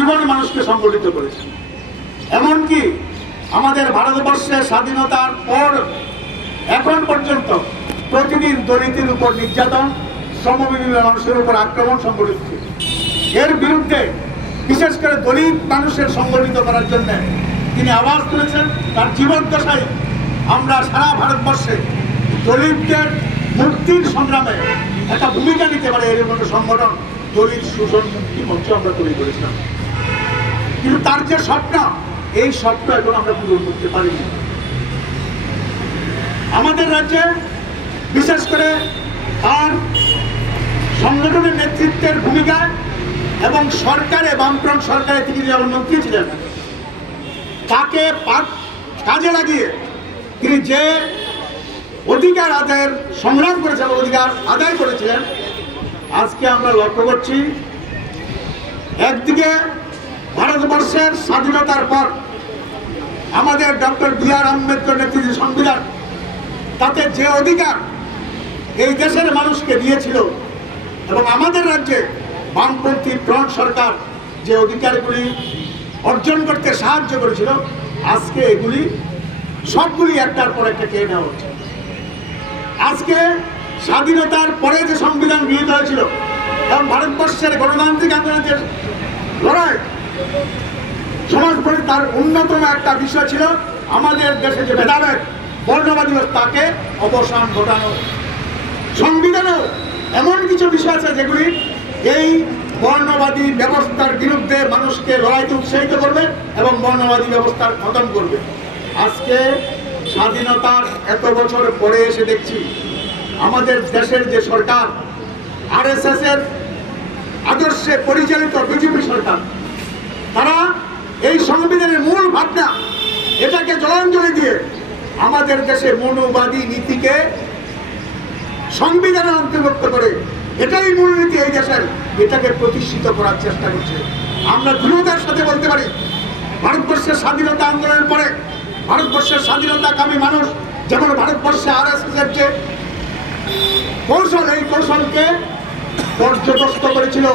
আজীবন মানুষকে সংগঠিত করেছেন। এমনকি আমাদের ভারতবর্ষের স্বাধীনতার পর এখন পর্যন্ত প্রতিদিন দলিতের উপর নির্যাতন, শ্রমজীবী মানুষের উপর আক্রমণ সংগঠিত হচ্ছে। এর বিরুদ্ধে বিশেষ করে দলিত মানুষের সংগঠিত করার জন্য তিনি আওয়াজ তুলেছেন। তার জীবদ্দশায় আমরা সারা ভারতবর্ষে দলিতদের মুক্তির সংগ্রামে একটা ভূমিকা নিতে পারে এরকম একটা সংগঠন দলিত শোষণ মুক্তি মঞ্চ আমরা তৈরি করেছিলাম। কিন্তু তার যে স্বপ্ন, এই স্বপ্ন এখন আমরা পূরণ করতে পারিনি। আমাদের রাজ্যে বিশেষ করে তার সংগঠনের নেতৃত্বের ভূমিকা এবং সরকারে, বামফ্রন্ট সরকারে তিনি যেমন মন্ত্রী ছিলেন, তাকে কাজে লাগিয়ে তিনি যে অধিকার আদায়ের সংগ্রাম করেছেন, অধিকার আদায় করেছিলেন, আজকে আমরা লক্ষ্য করছি একদিকে ভারতবর্ষের স্বাধীনতার পর আমাদের ডক্টর বি.আর. আম্বেদকর নেতৃত্বে সংবিধান, তাতে যে অধিকার এই দেশের মানুষকে দিয়েছিল এবং আমাদের রাজ্যে বামপন্থী ফ্রন্ট সরকার যে অধিকারগুলি অর্জন করতে সাহায্য করেছিল, আজকে এগুলি সবগুলি একটার পর একটা কেড়ে নেওয়া হচ্ছে। আজকে স্বাধীনতার পরে যে সংবিধান গৃহীত হয়েছিল এবং ভারতবর্ষের গণতান্ত্রিক আন্দোলনের লড়াই সমাজ পরি, তার অন্যতম একটা বিষয় ছিল আমাদের দেশে যে ভেদাভেদ, বর্ণবাদী, তাকে অবসান ঘটানো। সংবিধানেও এমন কিছু বিষয় আছে যেগুলি এই বর্ণবাদী ব্যবস্থার বিরুদ্ধে মানুষকে লড়াইতে উৎসাহিত করবে এবং বর্ণবাদী ব্যবস্থার খতম করবে। আজকে স্বাধীনতার এত বছর পরে এসে দেখছি আমাদের দেশের যে সরকার, আরএসএস এর আদর্শে পরিচালিত বিজেপি সরকার, তারা এই সংবিধানের মূল ভাবনা এটাকে জলাঞ্জলি দিয়ে আমাদের দেশে মৌলবাদী নীতিকে সংবিধানে অন্তর্ভুক্ত করে, এটাই মূলনীতি এই দেশের, এটাকে প্রতিষ্ঠিত করার চেষ্টা করছে। আমরা দৃঢ়তার সাথে বলতে পারি, ভারতবর্ষের স্বাধীনতা আন্দোলনের পরে ভারতবর্ষের স্বাধীনতাকামী মানুষ যেমন ভারতবর্ষে আরএসএস এর যে কৌশল, এই কৌশলকে পর্যদস্ত করেছিল,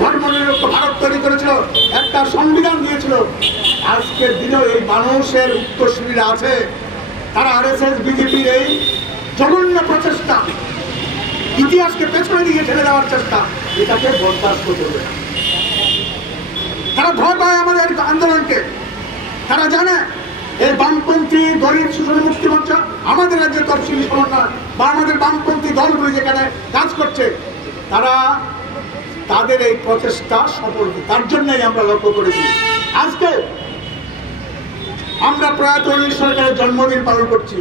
ধর্মনিরপেক্ষ ভারত তৈরি করেছিল, একটা সংবিধান দিয়েছিল। আজকের দিনেও এই মানুষের উত্তরসূরিরা আছে, তারা আরএসএস বিজেপির এই জঘন্য প্রচেষ্টা, ইতিহাসকে পেছনে দিকে ঠেলে দেওয়ার চেষ্টা, এটাকে বরদাস্ত করবে। তারা ভয় পায় আমাদের আন্দোলনকে। তারা জানে এই বামপন্থী দলিত শোষণ মুক্তি মঞ্চ, আমাদের রাজ্যের তফসিলি সমন্বয় বা আমাদের বামপন্থী দলগুলি যেখানে কাজ করছে, তারা তাদের এই প্রচেষ্টা সফল, তার জন্যই আমরা লক্ষ্য করেছি। আজকে আমরা প্রয়াত অনিল সরকারের জন্মদিন পালন করছি,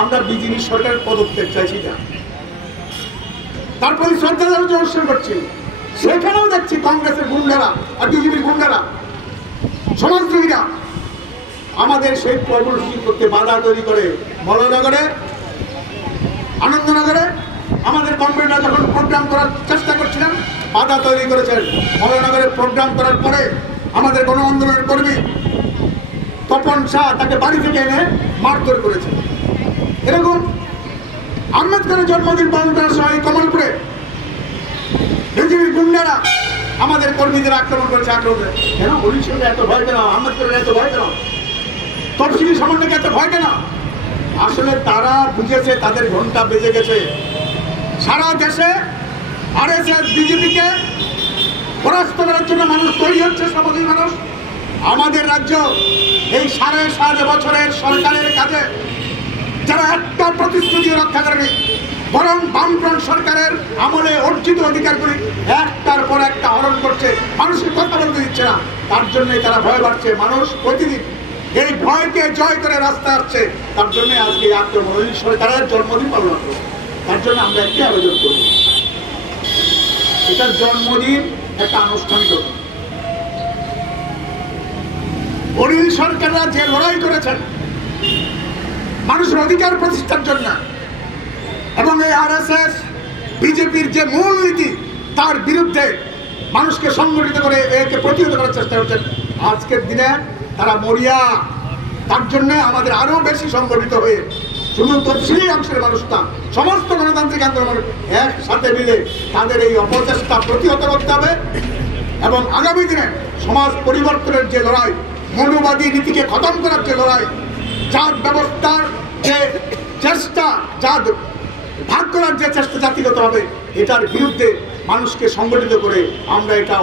আমরা বিজেপি সরকারের পদত্যাগ চাইছি না, তারপরে শ্রদ্ধা অনুষ্ঠান করছি। সেখানেও দেখছি কংগ্রেসের গুন্ডারা আর বিজেপির গুন্ডারা, সমাজদ্রোহীরা আমাদের সেই কর্মসূচি করতে বাধা তৈরি করে। মলনগরে, আনন্দনগরে আমাদের কমরেডরা যখন প্রোগ্রাম করার চেষ্টা করছিলেন, বাধা তৈরি করেছেন। মলনগরে প্রোগ্রাম করার পরে আমাদের গণ আন্দোলনের কর্মী তপন শাহ তাকে বাড়ি থেকে এনে মারধর করেছে। এরকম আম্বেদকরের জন্মদিন পালন করার সময় কমলপুরে বিজেপির গুন্ডারা আমাদের কর্মীদের আক্রমণ করেছে। কেন অনিল সরকার এত ভয় কেন, আম্বেদকরের এত ভয় কেন, তফসিলি সমন্বয়কে এত ভয় কেন? আসলে তারা বুঝেছে তাদের ঘন্টা বেজে গেছে। সারা দেশে আরএসএস বিজেপিকে পরাস্ত করার জন্য মানুষ তৈরি হচ্ছে, শ্রমজীবী মানুষ। আমাদের রাজ্য এই 7.5 বছরের সরকারের কাজে যারা একটা প্রতিশ্রুতি রক্ষা করেনি, বরং বামফ্রন্ট সরকারের আমলে অর্জিত অধিকারগুলি একটার পর একটা হরণ করছে, মানুষের কথা বলতে দিচ্ছে না, তার জন্যই তারা ভয় বাড়ছে। মানুষ প্রতিদিন এই ভয়কে জয় করে রাস্তায় আসছে। তার জন্য আজকে আক্রমণ, অনিল সরকারের জন্মদিন পালন করব, তার জন্য আমরা একটি আবেদন করব, এটার জন্মদিন একটা আনুষ্ঠানিকতা। অনিল সরকাররা যে লড়াই করেছেন মানুষের অধিকার প্রতিষ্ঠার জন্য, এবং এই আরএসএস বিজেপির যে মূল নীতি, তার বিরুদ্ধে মানুষকে সংগঠিত করে একে প্রতিহত করার চেষ্টা করছেন, আজকের দিনে তারা মরিয়া। তার জন্য আমাদের আরো বেশি সংগঠিত হয়ে শুধু তফসিলি অংশের মানুষটা, সমস্ত গণতান্ত্রিক আন্দোলন একসাথে মিলে তাদের এই অপচেষ্টা প্রতিহত করতে হবে এবং আগামী দিনে সমাজ পরিবর্তনের যে লড়াই, মৌলবাদী নীতিকে খতম করার যে লড়াই, জাত ব্যবস্থার যে চেষ্টা, জাত ভাগ করার যে চেষ্টা জাতিগতভাবে, এটার বিরুদ্ধে মানুষকে সংগঠিত করে আমরা এটা